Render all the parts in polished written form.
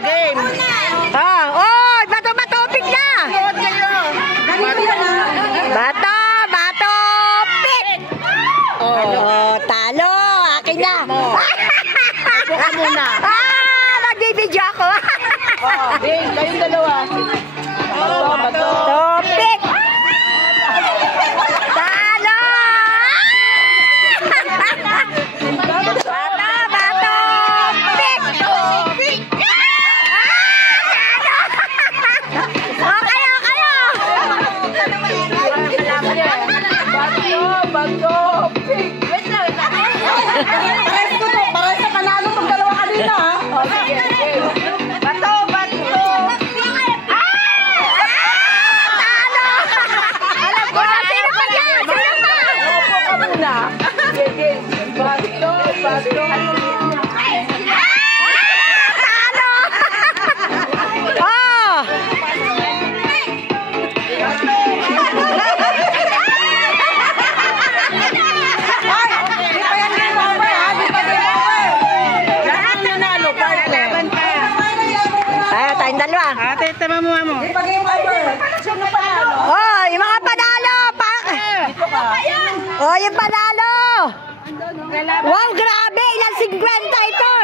Game. Oh, bato-bato, pick na. Bato, pick. Oh, talo. Akin na. Ako ka muna. Nagbibidyo ako. Game, kayong dalawa. Bato. Pick. Talo. Bato, pick. Bato, pick. Wait lang. Pares sa panalo itong dalawa kanina, ha? Bato. Talo. Alam ko na, sino pa yan? Sino pa? Opo ka muna. Sige. Bato. Talo. Oh. Tayong dalawa. Ate, tama mo. Oh, yung mga panalo. Oh, yung panalo. Wow, grabe. Ilang 50 ito.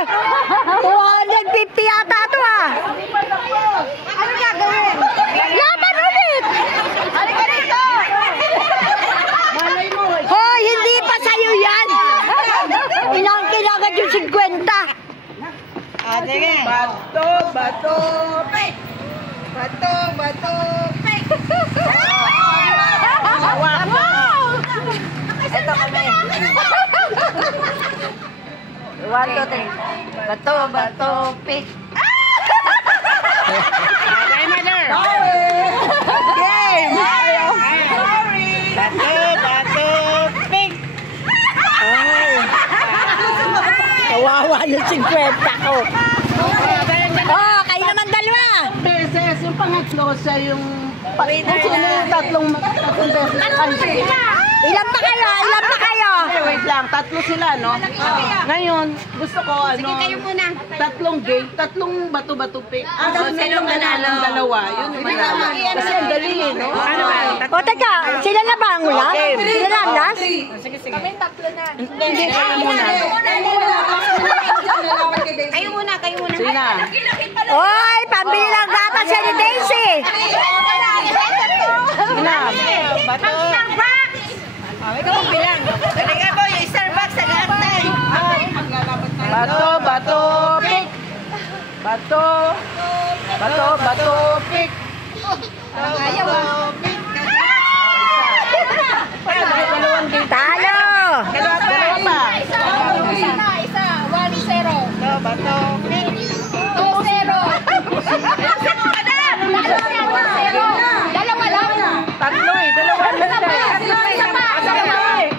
250 yata ito, ha. Ano gagawin? Laban ulit. Halika rito. Hoy, hindi pa sa'yo yan. Ilang yung 50. Sige. Bato, pick. Bato, pick. Wow! Ito kami. 1, 2, 3. Bato, pick. Game! Bato, pick. Kawawa yung 50 ko. Oh, kayo naman dalawa. Beses, yung pangatlo siya yung tatlong beses. Ilan pa kayo? Wait lang, tatlo sila, no? Ngayon, gusto ko, Sige, kayo muna. tatlong game, tatlong bato-bato pick. Sino manalo? Dalawa, yun yung manalo. Kasi ang dali, no? O, teka, sila na ba ang ulam? Sila na ang last? Sige. Kami tatlo na. Hindi, kayo muna. Kayo muna. Sige na. Oy, pambili ng gatas siya ni Daisy. Sige na. Bato. Ikaw ang bilang. Talaga po, yung Starbucks sa lahat na eh. Bato, pick. Bato, pick. Ayaw ah. Dalawang game. Talo. Dalawa pa. Isa. 1-0. Bato, pick. 2-0. Dalawa lang. Tatlo eh, dalawa lang siya.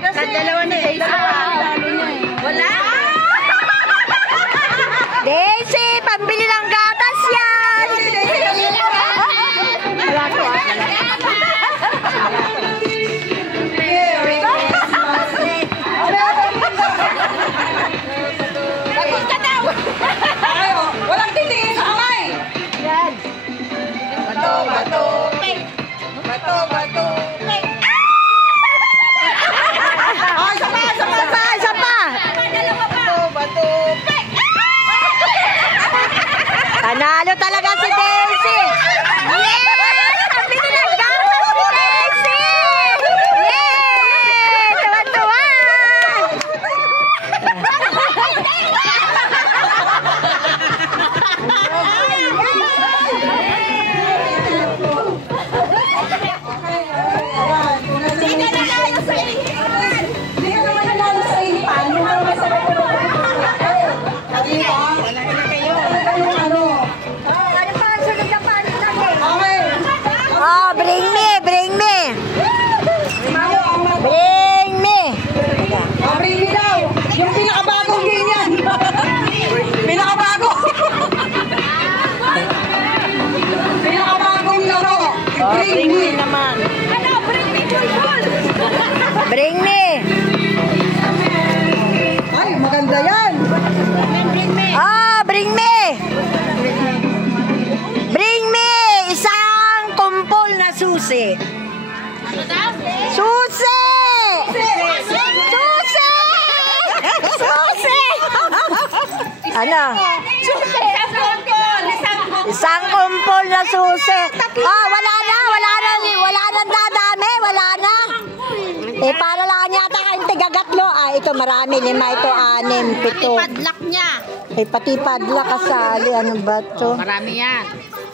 Sa dalawa ni Daisy. Wala. Daisy, pambili ng gatas yan. Wala ko ah. Pagod ka daw. Walang titiin sa kamay. Yan. Bato, pick. Bato, pick. Oh, isa pa. Isa pa. Dalawa pa. Bato, pick. Panalo talaga si Daisy. Yes! Pambili ng gatas si Daisy. Yes! Tuwa-tuwa. Oh, bring me. Bring me daw. Yung pinakabagong game yan. Pinakabagong laro. Bring me naman. Bring me. Ay, maganda yan. Oh, bring me. Ano? Susi. Isang kumpol na susi. Ah, wala na dadami, wala na. Eh, para lang yata kayong tigagatlo. Ah, ito marami, 5, ito 6, 7. Padlock niya. Eh, pati padla kasali. Ano ba to? Marami yan.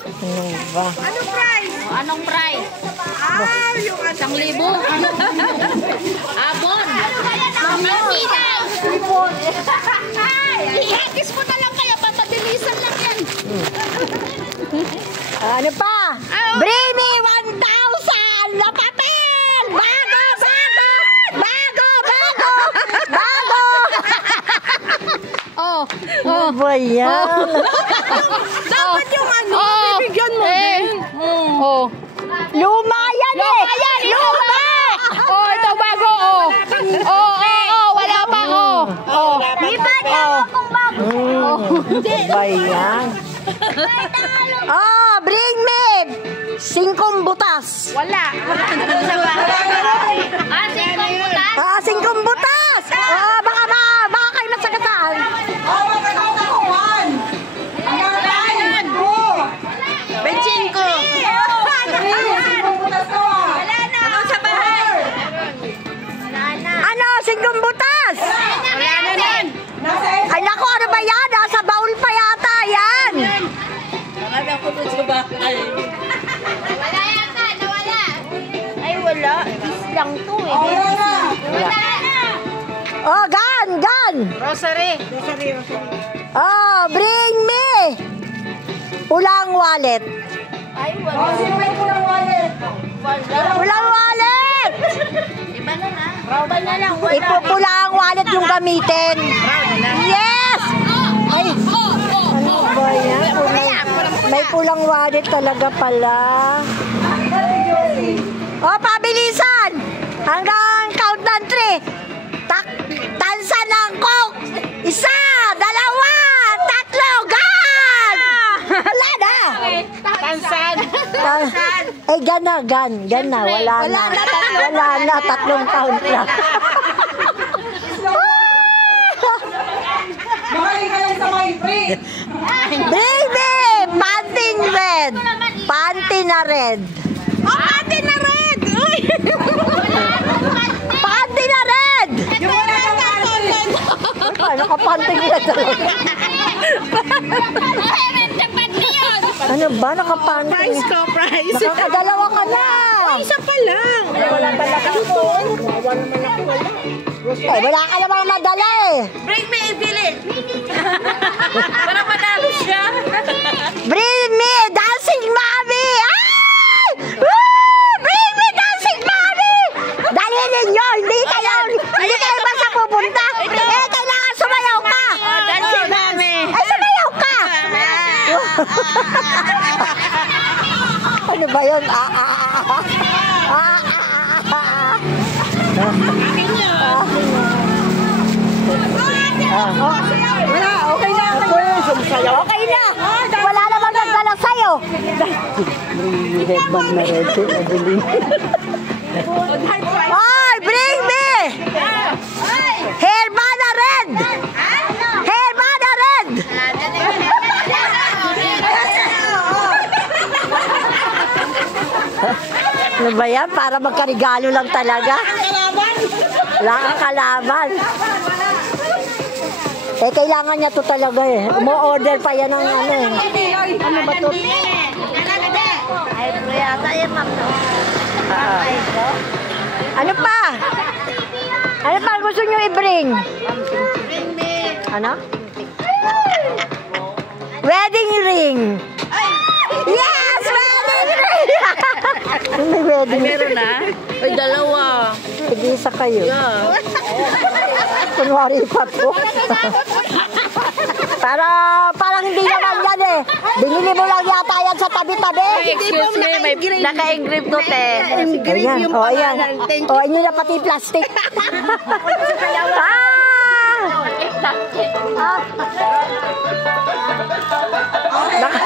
Ano ba? Anong price? Anong price? Yung 1,000. Abon. Ihagis mo na lang kaya papadilisan lang yan. Ano pa? Bring me 1,000 na papel! Bago! Ano ba yan? Dapat yung ano, bibigyan mo din. Luma yan eh! Luma! Ito bago, wala pa, Di ba kung bago? Ba yan? Bring me 5 butas! Wala. Ano sa bahay? 5 butas? 5 butas! Baka kayo masagataan. Bensin ko. Ano? 5 butas? Wala na din. Ay naku, ano ba yan? Nasa baul pa yata yan. Wala yata, nawala. Ay, wala. Is lang to eh. Wala na. Gan! Rosary. Bring me pulang wallet. Ay, wala. Pulang wallet! Iba na na. Iba na lang. Ipupula ang wallet yung gamitin. Yes! Ay, ano ba yan? May pulang wallet talaga pala. Pabilisan! Hanggang count ng 3. Tansa ng Coke! 1, 2, 3, gan! Wala na! Tansan. Eh, gan na. Wala na. 3 count lang. Baby! Panty na red. Panty na red! Uy! Panty na red! Yung wala kang content. Nakapanty na talaga. Ano ba? Nakapanty. Price ko, price. Nakakadalawa ka na. Isa pa lang. Wala talaga ito. Wala ka namang madala eh. Bring me, Billy. Para manalo siya. Bring me dancing mommy! Ay! Bring me dancing mommy! Dalhin ninyo, hindi kayo basta pupunta. Kailangan sumayaw ka. Dancing mami. Sumayaw ka. Ano ba yun? Wala, okay na. Okay na. Wala namang nagdala sa'yo. Headband na red. Ay, bring me! Hairband na red! Hairband na red! Ano ba yan? Para magkarigalo lang talaga. Wala kang kalaban. Eh, kailangan niya to talaga eh. Umo-order pa yan ng ano eh. Ano ba to? Ay, bro, yata yan, ma'am. Ano pa? Ano pa gusto niyo i-bring? Ano? Wedding ring! Yes! Wedding ring! May wedding ring. Meron na? Ay, dalawa. Tig-isa kayo. Kunwari pa to. Parang hindi naman yan eh. Binili mo lang yata yan sa tabi-tabi. Excuse me, may naka-engrave to, te. Ayan. O, ayan. O, inyo na pati plastic. Baka,